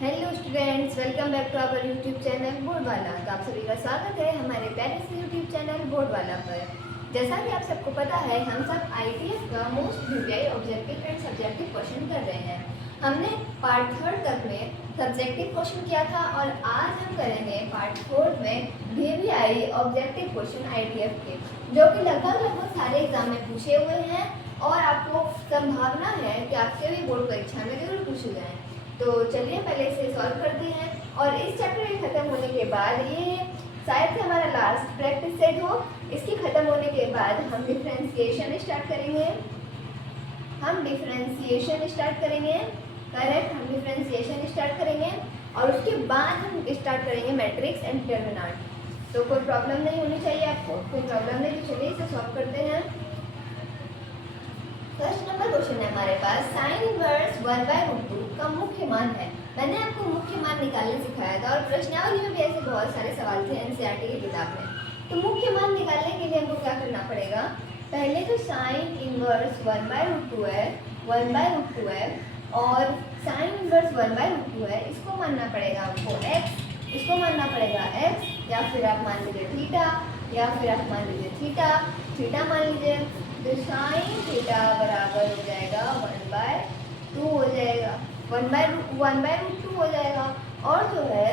Hello students, welcome back to our YouTube channel Boardwala. तो आप सभी का स्वागत है हमारे प्यारे से यूट्यूब चैनल बोर्डवाला पर। जैसा कि आप सबको पता है, हम सब आईटीएस का most VVI objective and subjective question कर रहे हैं। हमने पार्ट 3 तक में सब्जेक्टिव क्वेश्चन किया था और आज हम करेंगे पार्ट 4 में वीवीआई ऑब्जेक्टिव क्वेश्चन आईटीएफ के, जो कि लगभग सारे एग्जाम में पूछे हुए हैं और आपको संभावना है कि आपसे भी बोर्ड परीक्षा में जरूर पूछे जाएँ। तो चलिए पहले इसे सॉल्व करते हैं और इस चैप्टर के खत्म होने के बाद ये शायद से हमारा लास्ट प्रैक्टिस सेट हो। इसकी खत्म होने के बाद हम डिफरेंशिएशन स्टार्ट करेंगे। करेक्ट, हम डिफरेंशिएशन स्टार्ट करेंगे और उसके बाद हम स्टार्ट करेंगे मैट्रिक्स एंड डिटरमिनेंट। तो कोई प्रॉब्लम नहीं होनी चाहिए आपको, कोई प्रॉब्लम नहीं। तो चलिए इसे सॉल्व करते हैं। फर्स्ट नंबर क्वेश्चन है हमारे पास, साइन इनवर्स 1/√2 का मुख्य मान है। मैंने आपको मुख्य मान निकालने सिखाया था और प्रश्नावली में भी ऐसे बहुत सारे सवाल थे एनसीईआरटी की किताब में। तो मुख्य मान निकालने के लिए हमको क्या करना पड़ेगा? पहले तो साइन इनवर्स 1/√2 है, 1/√2 है और साइन इनवर्स 1/√2 है, इसको मानना पड़ेगा हमको x, इसको मानना पड़ेगा x, या फिर आप मान लीजिए थीटा, या फिर आप मान लीजिए थीटा मान लीजिए। तो साइन थीटा बराबर हो जाएगा 1/2 हो जाएगा, 1/√2 हो जाएगा। और जो है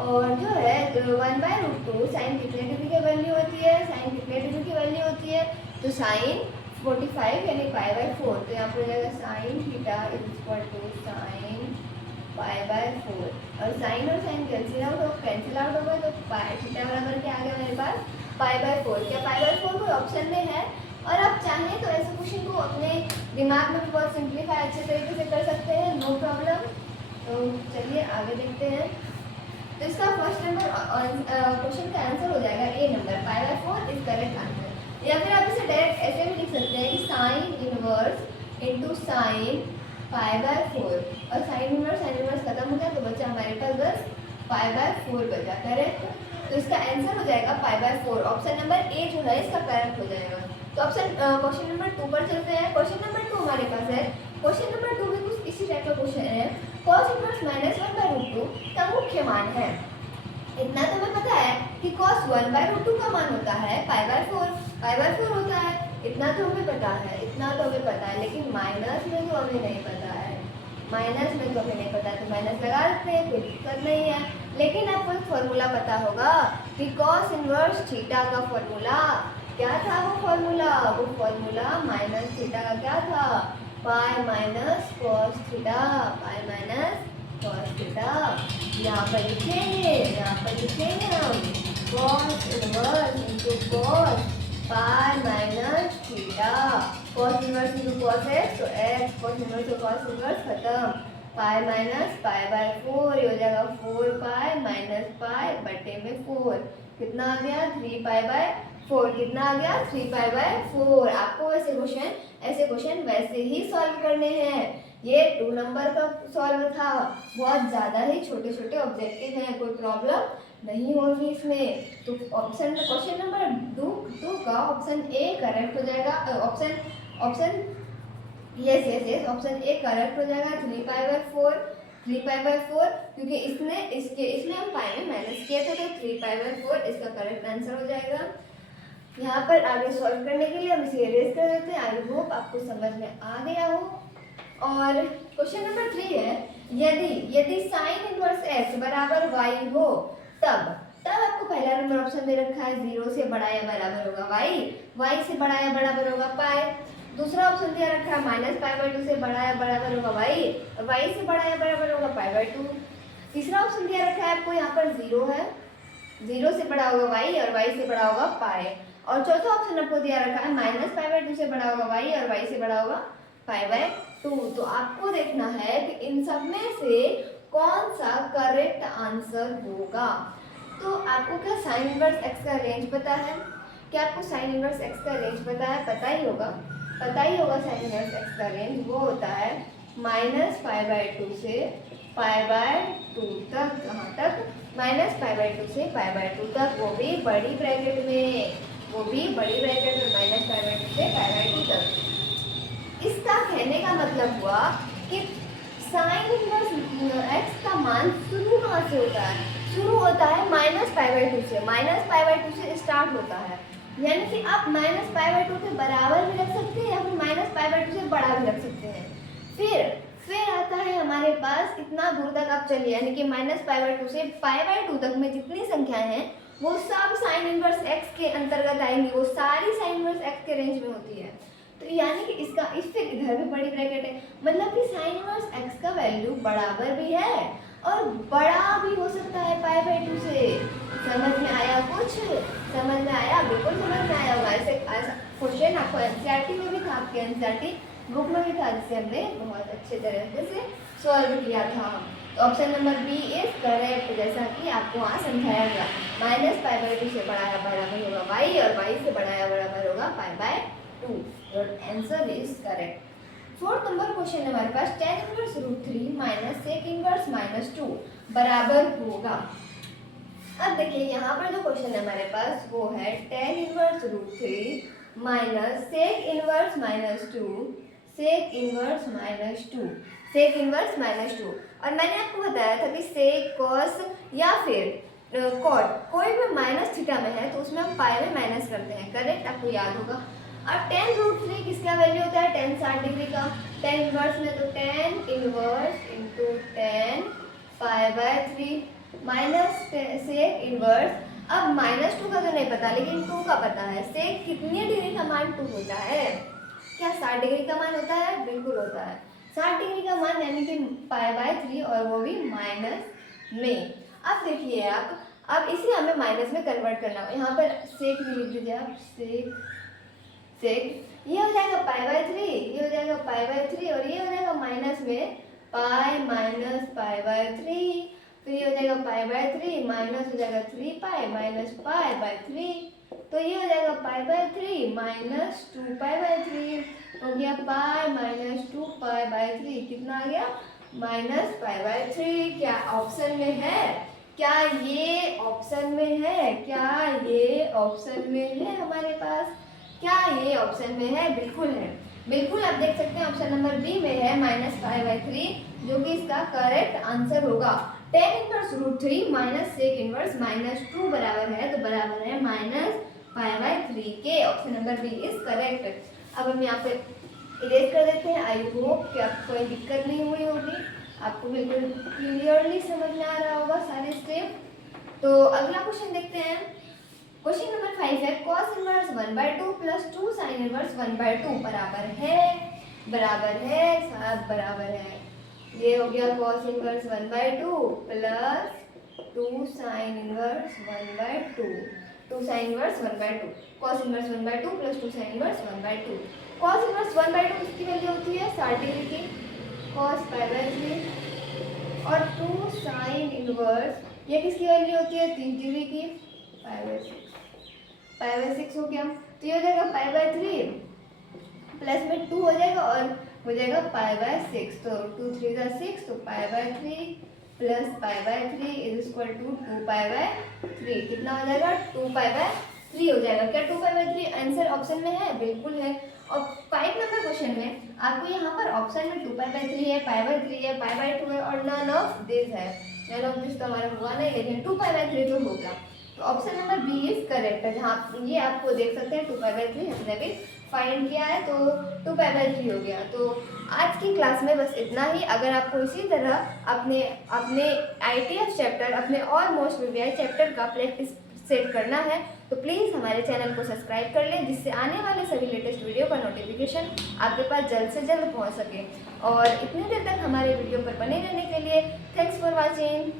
1/√2 साइन कितने डिग्री की वैल्यू होती है? साइन कितने डिग्री की वैल्यू होती है? तो साइन 45 यानी π/4। तो यहाँ पर हो जाएगा sine theta equal to sine π/4 और साइन कैंसिल आउट होगा तो थीटा बराबर क्या आ गया मेरे पास? π/4। क्या π/4 कोई ऑप्शन में है? और आप चाहें तो ऐसे क्वेश्चन को अपने दिमाग में भी बहुत सिंप्लीफाई अच्छे तरीके से कर सकते हैं, नो प्रॉब्लम। तो चलिए आगे देखते हैं। तो इसका फर्स्ट नंबर क्वेश्चन का आंसर हो जाएगा ए नंबर, π/4 इज करेक्ट आंसर। या फिर आप इसे डायरेक्ट ऐसे भी लिख सकते हैं कि साइन इनवर्स इनटू साइन π/4 और साइन इनवर्स खत्म हो गया तो बचा हमारे पास बस π/4 बचा। करेक्ट, तो इसका आंसर हो जाएगा π/4। ऑप्शन नंबर ए जो है इसका करेक्ट हो जाएगा। तो क्वेश्चन नंबर 2 पर चलते हैं। क्वेश्चन नंबर 2 हमारे पास है। क्वेश्चन नंबर 2 में कुछ इसी टाइप का क्वेश्चन है। cos इनवर्स -1/√2 का मुख्य मान है। इतना तो हमें पता है कि cos 1/√2 का मान होता है π/4 होता है। इतना तो हमें पता है, लेकिन माइनस में तो हमें नहीं पता है। तो माइनस लगा देते हैं, कोई दिक्कत नहीं है। लेकिन आपको एक फॉर्मूला पता होगा कि cos इनवर्स थीटा का फॉर्मूला क्या था? वो फॉर्मूला माइनस थीटा का क्या था? पाई माइनस कॉस थीटा, यहाँ पर लिखेंगे हम cos inverse into cos pi minus theta. cos inverse into cos x तो x, cos इनवर्स तो cos इनवर्स खत्म, पाई माइनस π/4 हो जाएगा 4π माइनस π/4। कितना आ गया? 3π/4। कितना आ गया? 3π/4। आपको ऐसे क्वेश्चन वैसे ही सॉल्व करने हैं। ये 2 नंबर का सॉल्व था, बहुत ज़्यादा ही छोटे छोटे ऑब्जेक्टिव हैं, कोई प्रॉब्लम नहीं होगी इसमें। तो क्वेश्चन नंबर 2 का ऑप्शन ए करेक्ट हो जाएगा। ऑप्शन ऑप्शन ए करेक्ट हो जाएगा। 3π/4 क्योंकि इसमें हम पाई में माइनस किया था, तो 3π/4 इसका करेक्ट आंसर हो जाएगा। यहाँ पर आगे सॉल्व करने के लिए हम इसे इरेज कर देते हैं। आई होप आपको समझ में आ गया हो। और क्वेश्चन नंबर 3 है, यदि साइन इनवर्स x बराबर y हो तब आपको पहला नंबर ऑप्शन दे रखा है 0 से बड़ा या बराबर होगा y से बड़ा या बराबर होगा पाई। दूसरा ऑप्शन दिया रखा है -π/2 से बड़ा या बराबर होगा y से बड़ा या बराबर होगा π/2। तीसरा ऑप्शन दिया रखा है आपको, यहाँ पर 0 है, 0 से बड़ा होगा y और y से बड़ा होगा पाई। और चौथा ऑप्शन आपको दिया रखा है -π/2 से बड़ा होगा y और y से बड़ा होगा π/2। तो आपको देखना है कि इन सब में से कौन सा करेक्ट आंसर होगा। तो आपको क्या साइन इनवर्स x का रेंज पता है? क्या आपको साइन इनवर्स x का रेंज पता है? पता ही होगा साइन इनवर्स x का रेंज वो होता है -π/2 से π/2 तक। कहाँ तक? -π/2 से π/2 तक, वो भी बड़ी ब्रैकेट में, -π/2 से π/2 तक। इसका कहने का मतलब हुआ कि साइन इनवर्स एक्स का मान शुरू कहाँ से होता है? शुरू होता है -π/2 से। -π/2 से स्टार्ट होता है, यानी कि आप -π/2 के बराबर भी रख सकते हैं या फिर -π/2 से बड़ा भी रख सकते हैं। फिर आता है हमारे पास इतना दूर तक आप चलिए, यानी कि -π/2 से π/2 तक में जितनी संख्याएं हैं वो सब साइन इनवर्स एक्स के अंतर्गत आएंगी, वो सारी साइन इनवर्स एक्स के रेंज में होती है। तो यानी कि इसका फिर इधर भी बड़ी ब्रैकेट है, मतलब कि साइन इनवर्स एक्स का वैल्यू बराबर भी है और बड़ा भी हो सकता है π/2 से। समझ में आया? कुछ समझ में आया? बिल्कुल समझ में आया होगा। ऐसे क्वेश्चन आपको एनसीईआरटी में भी था, आपके एनसीईआरटी बुक में भी था, जिसे हमने बहुत अच्छे तरीके से सॉल्व किया था। तो option number B is correct, जैसा कि आपको वहाँ समझाया गया। -π/2 से बड़ा या बराबर होगा y और y से बड़ा या बराबर होगा π/2। Your answer is correct. Fourth number question हमारे पास tan inverse √3 minus sec inverse -2 बराबर होगा। अब देखिए यहाँ पर जो क्वेश्चन है हमारे पास वो है tan inverse √3 minus sec inverse -2, sec inverse -2, sec inverse -2। और मैंने आपको बताया था कि sec cos या फिर cot कोई भी माइनस थीटा में है तो उसमें हम पाई में माइनस करते हैं, करेक्ट? आपको याद होगा। अब tan √3 किसका वैल्यू होता है? tan 60 डिग्री का। tan इनवर्स में तो tan inverse into tan π/3 minus sec inverse. अब -2 का तो नहीं पता, लेकिन 2 का पता है। sec कितनी डिग्री का मान 2 होता है? क्या 60 डिग्री का मान होता है? बिल्कुल होता है 60 डिग्री का मान, यानी कि π/3 और वो भी माइनस में। अब देखिए आप, अब इसे हमें माइनस में कन्वर्ट करना है। यहाँ पर sec भी लिख दीजिए आप, sec ये हो जाएगा π/3, ये हो जाएगा π/3 और ये हो जाएगा माइनस में पाई माइनस π/3, फिर ये हो जाएगा π/3 माइनस हो जाएगा 3π माइनस π/3, तो ये हो जाएगा π/3 माइनस 2π/3 हो गया पाई माइनस 2π/3। कितना आ गया? -π/3। क्या ऑप्शन में है? क्या ये ऑप्शन में है? क्या ये ऑप्शन में है हमारे पास? क्या ये ऑप्शन में है? बिल्कुल है, बिल्कुल। आप देख सकते हैं ऑप्शन नंबर बी में है -π/3, जो कि इसका करेक्ट आंसर होगा। tan inverse √3 minus sec inverse -2 बराबर है, तो बराबर है -π/3 के। Option number B is correct. अब हम यहाँ पे इरेज कर देते हैं। आई होप कि आपको कोई दिक्कत नहीं हुई होगी, आपको बिल्कुल क्लियरली समझ में आ रहा होगा सारे स्टेप। तो अगला क्वेश्चन देखते हैं। क्वेश्चन नंबर 5 है cos inverse 1/2 plus 2 sin inverse 1/2 बराबर है साहब, बराबर है। ये हो गया cos inverse 1/2 plus 2 sin inverse 1/2, 2 sin inverse 1/2, cos inverse 1/2 plus 2 sin inverse 1/2। cos inverse 1/2 किसकी वैल्यू होती है? 60 डिग्री की, cos π/3 और 2 sin इनवर्स ये किसकी वैल्यू होती है? 30 डिग्री की, π/6 हो गया। तो ये हो जाएगा π/3 प्लस में 2 हो जाएगा और हो जाएगा π/6, तो 2 3 जा 6, तो π/3 प्लस π/3 इज इक्वल टू 2π/3। कितना हो जाएगा? 2π/3 हो जाएगा। क्या 2π/3 आंसर ऑप्शन में है? बिल्कुल है। और 5 नंबर क्वेश्चन में आपको यहाँ पर ऑप्शन में 2π/3 है, π/3 है, π/2 है और नन ऑफ दिस है। नन ऑफ दिस तो हमारा हुआ नहीं, लेकिन 2π/3 तो होगा। तो option number B is correct है, जहाँ ये आपको देख सकते हैं 2π/3 हमने भी फाइंड किया है, तो 2π/3 हो गया। तो आज की क्लास में बस इतना ही। अगर आपको इसी तरह अपने ITF चैप्टर, अपने और मोस्ट वीवीआई चैप्टर का प्रैक्टिस सेट करना है तो प्लीज़ हमारे चैनल को सब्सक्राइब कर लें, जिससे आने वाले सभी लेटेस्ट वीडियो का नोटिफिकेशन आपके पास जल्द से जल्द पहुंच सके। और इतनी देर तक हमारे वीडियो पर बने रहने के लिए थैंक्स फॉर वॉचिंग।